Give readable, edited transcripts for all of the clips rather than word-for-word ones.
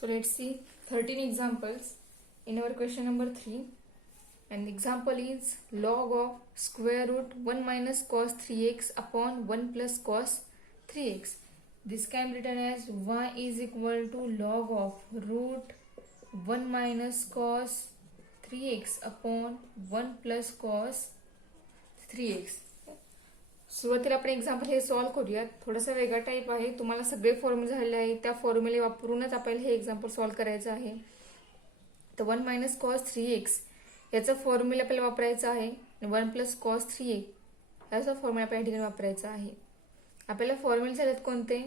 So let's see 13 examples in our question number 3. And the example is log of square root 1 minus cos 3x upon 1 plus cos 3x. This can be written as y is equal to log of root 1 minus cos 3x upon 1 plus cos 3x. सुरुवातीला आपण example हे solve करूयात. थोडासा वेगळा type आहे. तुम्हाला सगळे फॉर्म्युले झालेले आहे. त्या फॉर्म्युले वापरूनच आपल्याला हे एक्झाम्पल सॉल्व्ह करायचं आहे. तर 1 मायनस कॉस 3x याचा फॉर्म्युला आपल्याला वापरायचा आहे. 1 प्लस कॉस 3x याचा फॉर्म्युला आपल्या ठिकाणी वापरायचा आहे. आपल्याला फॉर्म्युले झालेत कोणते,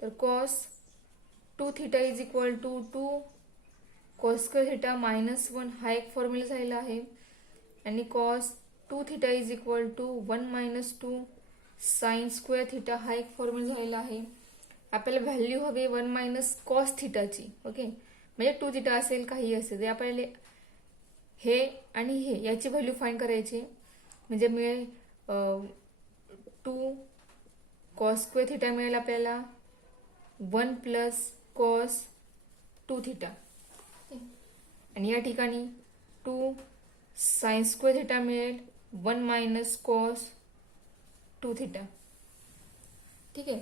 तर cos 2 theta is equal to 2 cos square theta minus 1 हा एक फॉर्म्युला झालेला आहे. आणि cos 2 theta is equal to 1 minus 2 sine square theta हा एक फॉर्म्युला झालेला आहे. आपल्याला व्हॅल्यू हवी 1 मायनस कॉस थिटाची. ओके, म्हणजे 2 थिटा असेल काही असेल, आपल्याला हे आणि हे याची व्हॅल्यू फाइंड करायची. म्हणजे मिळेल 2 कॉस स्क्वेअर थिटा मिळेल आपल्याला 1 प्लस कॉस 2 थिटा. आणि या ठिकाणी 2 साइन स्क्वेअर थिटा मिळेल 1 मायनस कॉस 2 थिटा. ठीक आहे,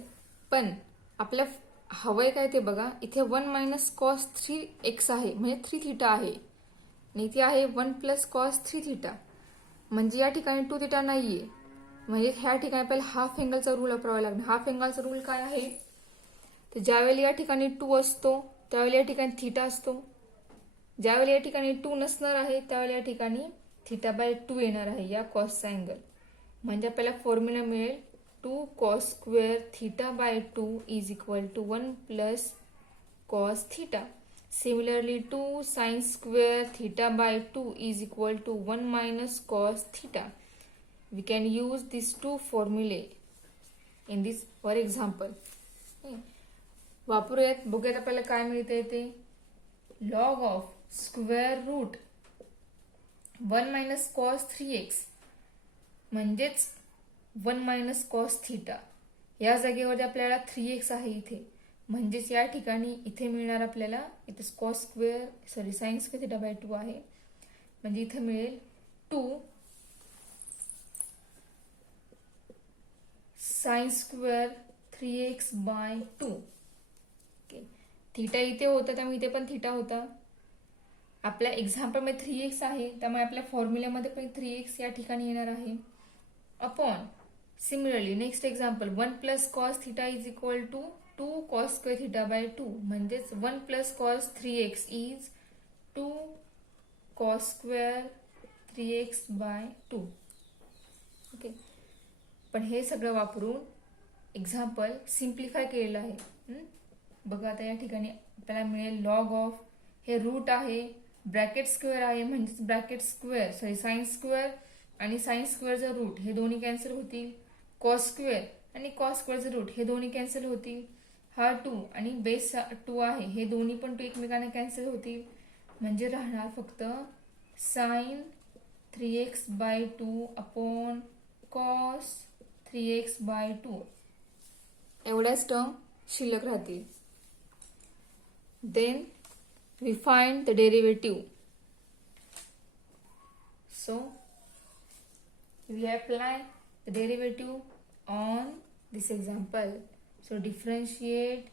पण आपल्या हवंय काय ते बघा. इथे 1 मायनस कॉस 3x आहे म्हणजे 3 थिटा आहे. आणि इथे आहे 1 प्लस कॉस 3 थिटा, म्हणजे या ठिकाणी 2 थिटा नाहीये. म्हणजे ह्या ठिकाणी आपल्याला हाफ अँगलचा रूल वापरावा लागणार. हाफ अँगलचा रूल काय आहे, तर ज्यावेळी या ठिकाणी 2 असतो त्यावेळी या ठिकाणी थिटा असतो. ज्यावेळी या ठिकाणी 2 नसणार आहे त्यावेळी या ठिकाणी थिटा बाय 2 येणार आहे या कॉसचा अँगल. म्हणजे आपल्याला फॉर्म्युला मिळेल 2 cos square theta by 2 is equal to 1 plus cos theta. Similarly 2 sine square theta by 2 is equal to 1 minus cos theta. We can use this 2 फॉर्म्युले इन दिस फॉर एक्झाम्पल. वापरूयात, बघूयात आपल्याला काय मिळते ते. Log of square root 1 minus cos 3x म्हणजेच 1 minus cos theta. या जागेवरती आपल्याला 3x आहे इथे, म्हणजेच या ठिकाणी इथे मिळणार आपल्याला, इथे cos square sine square theta by 2 आहे. म्हणजे इथे मिळेल 2 sine square 3x by 2. Theta इथे होता त्यामुळे इथे पण थिटा होता. आपल्या एक्झाम्पल मध्ये 3x आहे त्यामुळे आपल्या फॉर्म्युल्यामध्ये पण 3x या ठिकाणी येणार आहे. Upon similarly next example 1 plus cos theta is equal to 2 cos square theta by 2, म्हणजेच 1 plus cos 3x is 2 cos square 3x by 2. Okay, पण हे सगळं वापरून एक्झाम्पल सिम्प्लिफाय केलेलं आहे. बघा आता या ठिकाणी आपल्याला मिळेल लॉग ऑफ, हे रूट आहे, ब्रॅकेट स्क्वेअर आहे म्हणजेच ब्रॅकेट स्क्वेअर साइन स्क्वेअर आणि साइन स्क्वेअरचं रूट हे दोन्ही कॅन्सल होतील. कॉस स्क्वेअर आणि कॉस स्क्वेअरचं रूट हे दोन्ही कॅन्सल होतील. हा 2 आणि बेस 2 आहे हे दोन्ही पण 2 एकमेकांना कॅन्सल होतील. म्हणजे राहणार फक्त sine 3x by 2 upon cos 3x by 2 एवढ्याच टर्म शिल्लक राहतील. Then we find the derivative. So we apply the derivative on this example. So differentiate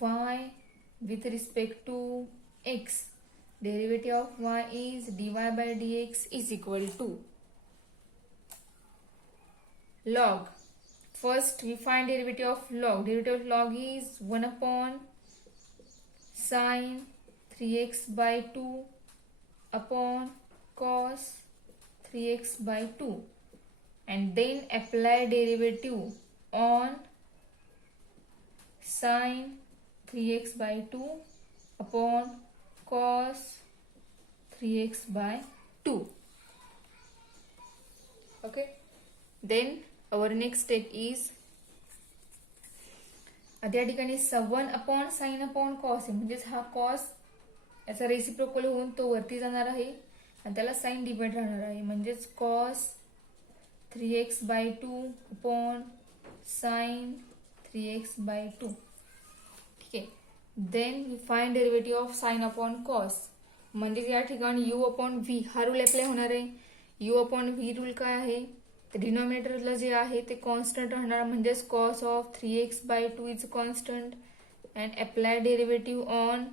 y with respect to x. Derivative of y is dy by dx is equal to log. First we find derivative of log. Derivative of log is 1 upon sine 3x by 2 upon cos 3x by 2, and then apply derivative on sin 3x by 2 upon cos 3x by 2. Okay, then our next step is आता या ठिकाणी 1 upon sine upon cos आहे, म्हणजेच हा cos याचा reciprocal होऊन तो वरती जाणार आहे आणि त्याला साइन डिवाइड राहणार आहे. म्हणजेच cos 3x by 2 upon sine 3x by 2. ठीक आहे, then we find derivative of sine upon cos. म्हणजे या ठिकाणी यू अपॉन व्ही हा रूल अप्लाय होणार आहे. यू अपॉन व्ही रूल काय आहे, तर डिनॉमिनेटरला जे आहे ते कॉन्स्टंट राहणार, म्हणजेच cos of 3x/2 is constant. And apply derivative on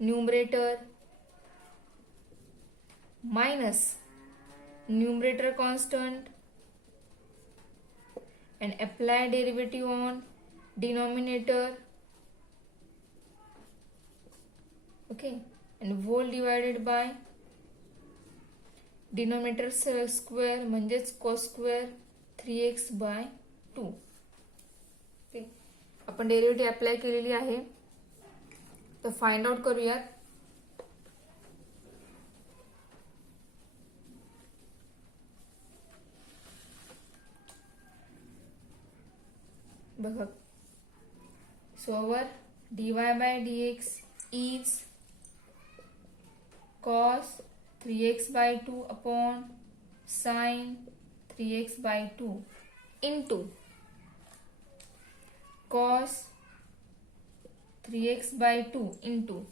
numerator minus numerator constant and apply derivative on denominator, okay, and whole divided by denominator square म्हणजेच cos square 3x/2. okay. आपण डेरिव्हेटिव्ह अप्लाय केलेली आहे, तर find out करूयात. बघा, so our dy/dx is cos 3x/2 upon sin 3x/2 into cos 3x/2 into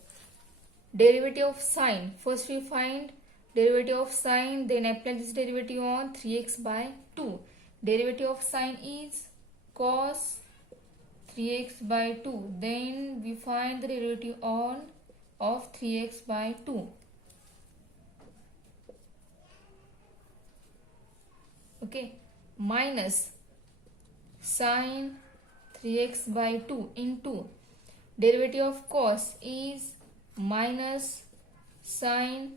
derivative of sine. First we find derivative of sine, then apply this derivative on 3x/2. Derivative of sine is cos 3x/2. Then we find the derivative on of 3x/2. Okay, minus sine 3x/2 into derivative of cos is minus sine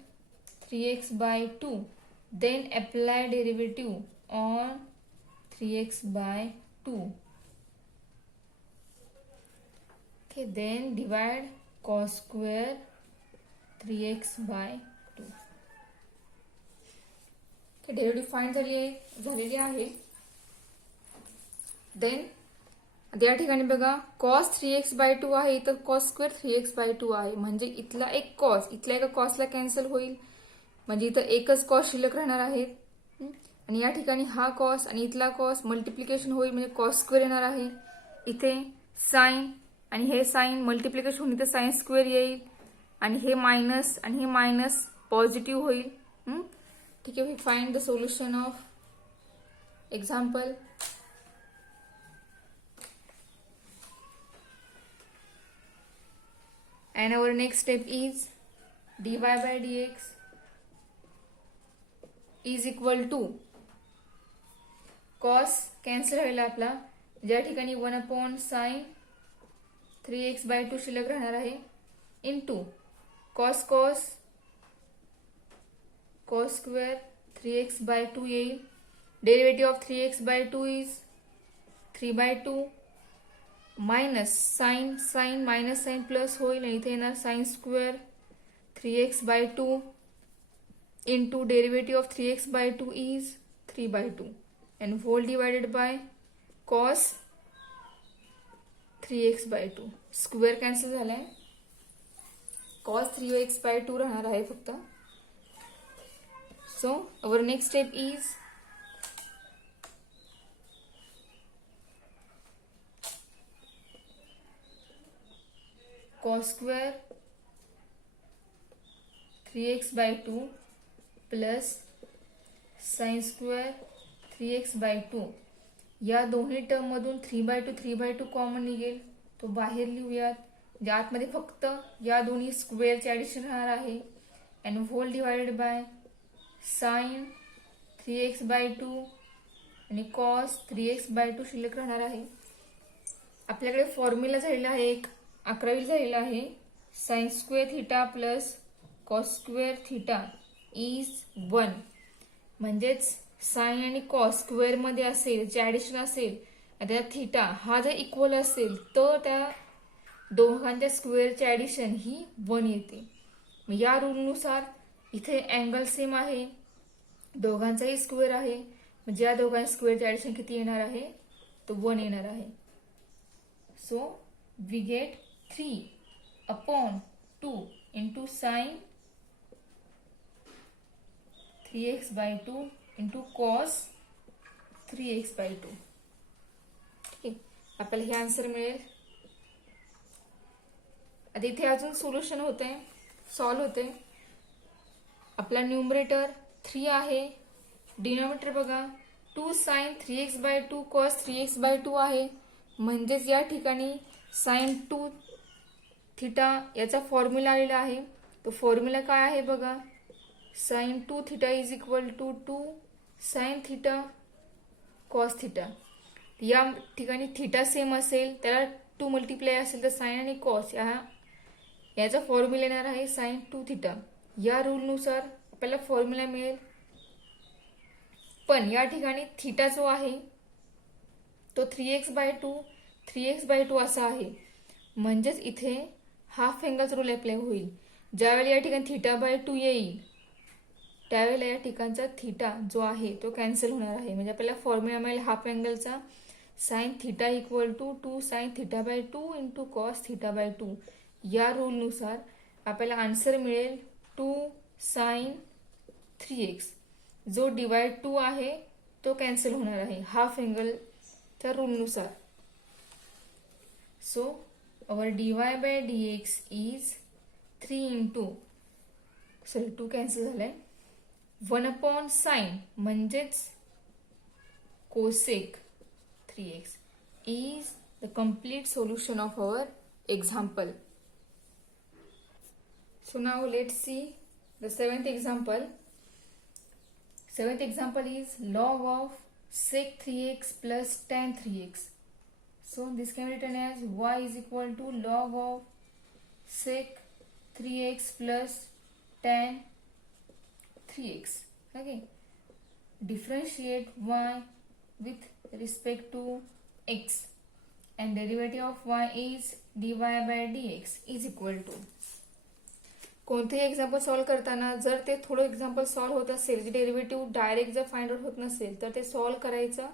3x/2. Then apply derivative on 3x/2. Okay, then divide cos square 3x/2. okay, derivative find झालेली आहे. Then या ठिकाणी बघा, cos 3x/2 आहे, तर cos square 3x/2 आहे. म्हणजे इथला एक कॉस इथल्या एका कॉसला कॅन्सल होईल, म्हणजे इथं एकच कॉस शिल्लक राहणार आहेत. आणि या ठिकाणी हा कॉस आणि इथला कॉस मल्टिप्लिकेशन होईल, म्हणजे कॉस स्क्वेअर येणार आहे. इथे साइन आणि हे साइन मल्टिप्लिकेशन होऊन इथे साइन स्क्वेअर येईल, आणि हे मायनस आणि हे मायनस पॉझिटिव्ह होईल. ठीक आहे, we find the solution of example. And our next step is dy/dx is equal to cos cancel व्हायला आपला, ज्या ठिकाणी 1/sin 3x/2 शिल्लक राहणार आहे, इंटू cos स्क्वेअर 3x/2 येईल. Derivative of 3x/2 is 3/2 minus sine minus sine plus होईल, आणि इथे येणार sine square 3x/2 into derivative of 3x/2 is 3/2 and whole divided by cos 3x/2. Square cancel झालाय, cos 3x/2 राहणार आहे फक्त. So our next step is cos square 3x/2 प्लस sin square 3x/2. या दोन्ही टर्म मधून 3/2 कॉमन निघेल, तो बाहेर लिहूयात. ज्या आतमध्ये फक्त या दोन्ही स्क्वेअरचे ऍडिशन राहणार आहे, and whole divided by sine 3x/2 आणि cos 3x/2 शिल्लक राहणार आहे. आपल्याकडे फॉर्म्युला झालेला आहे, एक 11वी झालेला आहे, sign square theta plus cos square theta is 1. म्हणजेच साइन आणि कॉस स्क्वेअर मध्ये असेल, जे ऍडिशन असेल, त्या थिटा हा जर इक्वल असेल तर त्या दोघांच्या स्क्वेअरचे ऍडिशन ही 1 येते. या रूलनुसार इथे अँगल सेम आहे, दोघांचाही स्क्वेअर आहे, म्हणजे या दोघांच्या स्क्वेअरचे ऍडिशन किती येणार आहे, तो 1 येणार आहे. So we get 3/2 into sine 3x/2 into cos 3x/2. ठीक आहे, आपल्याला हे आन्सर मिळेल. आता इथे अजून सोल्युशन होते, सॉल्व होते. आपला न्यूमरेटर 3 आहे, डिनॉमिनेटर बघा 2 sin 3x/2 cos 3x/2 आहे. म्हणजेच या ठिकाणी sin 2 थिटा याचा फॉर्म्युला आलेला आहे. तो फॉर्म्युला काय आहे बघा, sin 2 theta is equal to 2 sin theta cos theta. या ठिकाणी थिटा सेम असेल, त्याला 2 मल्टिप्लाय असेल तर साइन आणि कॉस याचा फॉर्म्युला येणार आहे sin 2 थिटा. या रूलनुसार आपल्याला फॉर्म्युला मिळेल. पण या ठिकाणी थिटा जो आहे तो 3x/2 असा आहे. म्हणजेच इथे हाफ अँगलचा रूल अप्लाय होईल. ज्यावेळेला या ठिकाणी θ/2 येईल त्यावेळेला या ठिकाणचा थिटा जो आहे तो कॅन्सल होणार आहे. म्हणजे आपल्याला फॉर्म्युला मिळेल हाफ अँगलचा sin theta equal to 2 sin θ/2 into cos θ/2. या रूलनुसार आपल्याला आन्सर मिळेल 2 sin 3x. जो डिवाइड 2 आहे तो कॅन्सल होणार आहे हाफ अँगलच्या रूलनुसार. So our dy/dx is 3 into 2 cancel झालाय 1/sin म्हणजेच cosec 3x is the complete solution of our example. So now let's see the seventh example. Seventh example is log of sec 3x plus tan 3x. So this can be written as y is equal to log of sec 3x plus tan 3x. Okay. Differentiate y with respect to x and derivative of y is dy/dx is equal to. कोणतेही example solve करताना जर ते थोडं example solve होत असेल, जे derivative direct जर find out होत नसेल तर ते सॉल्व करायचं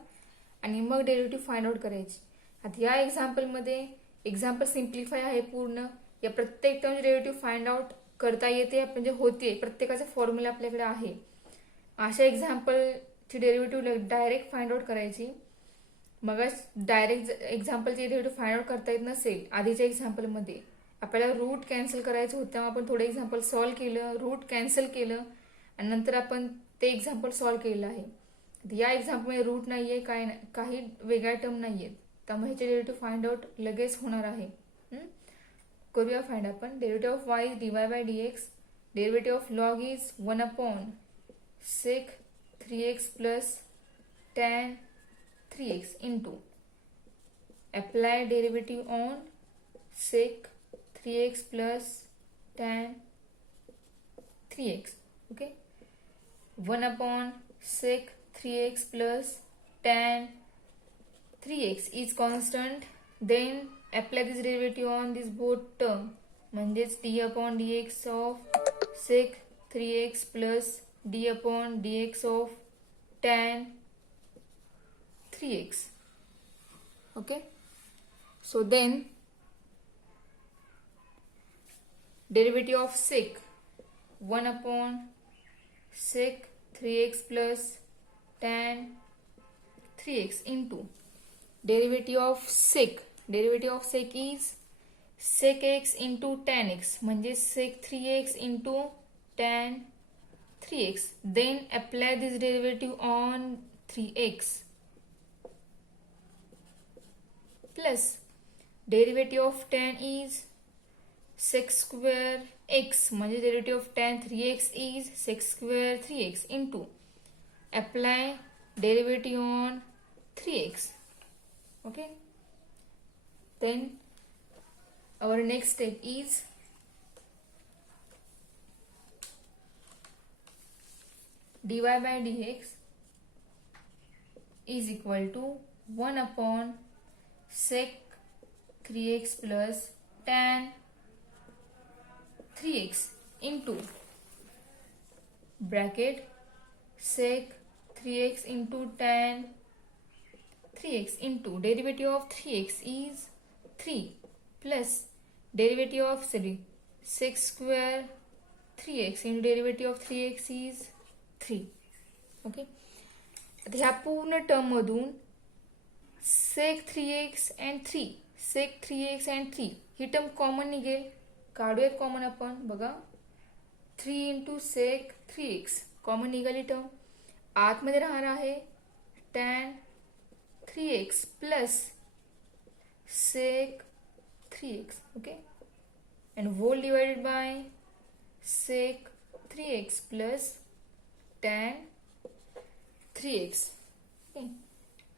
आणि मग डेरिव्हेटिव्ह फाइंड आउट करायची. आता या एक्झाम्पलमध्ये एक्झाम्पल सिम्प्लिफाय आहे पूर्ण. या प्रत्येक टर्मची डेरिव्हेटिव्ह फाइंड आउट करता येते, म्हणजे होते. प्रत्येकाचा फॉर्म्युला आपल्याकडे आहे. अशा एक्झाम्पलची डेरिव्हेटिव्ह डायरेक्ट फाइंड आउट करायची. मग डायरेक्ट एक्झाम्पलची डेरिव्हेटिव्ह फाइंड आउट करता येत नसेल आधीच्या एक्झाम्पलमध्ये, आपल्याला रूट कॅन्सल करायचं होतं. आपण थोडं एक्झाम्पल सॉल्व केलं, रूट कॅन्सल केलं आणि नंतर आपण ते एक्झाम्पल सॉल्व केलेलं आहे. या एक्झाम्पलमध्ये रूट नाहीये, काय नाही, काही वेगळ्या टर्म नाहीयेत. त्यामुळे ह्याचे डेरिव्हेटिव्ह फाइंड आउट लगेच होणार आहे. करूया फाइंड आपण. Derivative of y is dy/dx. Derivative of log is 1/sec 3x plus tan 3x into apply derivative on sec 3x plus tan 3x. Okay, 1/sec 3x plus tan 3x is constant. Then apply this derivative on this both term. म्हणजेच d/dx of sec 3x plus d/dx of tan 3x. Okay, so then derivative of sec 1/sec 3x plus tan 3x into derivative of sec is sec x into tan x, म्हणजे sec 3x into tan 3x. Then apply this derivative on 3x plus derivative of tan is sec square x, म्हणजे derivative of tan 3x is sec square 3x into apply derivative on 3x. Okay, then our next step is dy/dx is equal to 1/sec 3x plus tan 3x into bracket sec 3x into tan 3x into derivative of 3x is 3 plus derivative of sec square 3x into derivative of 3x is 3. Okay, आता ह्या पूर्ण term मधून sec 3x and 3 he term common निघेल. काढूयात common आपण. बघा 3 into sec 3x common निघाली term. आतमध्ये राहणार आहे tan 3x plus sec 3x. Okay, and whole divided by sec 3x plus tan 3x. Okay,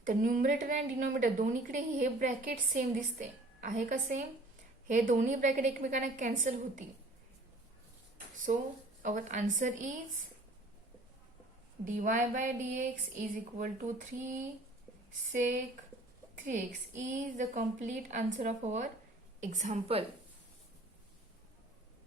तर न्यूमरेटर आणि डिनॉमिनेटर दोन्हीकडे हे ब्रॅकेट सेम दिसते आहे का? सेम. हे दोन्ही ब्रॅकेट एकमेकांना कॅन्सल होतील. So our answer is dy by dx is equal to 3 sec 3x is the complete answer of our example.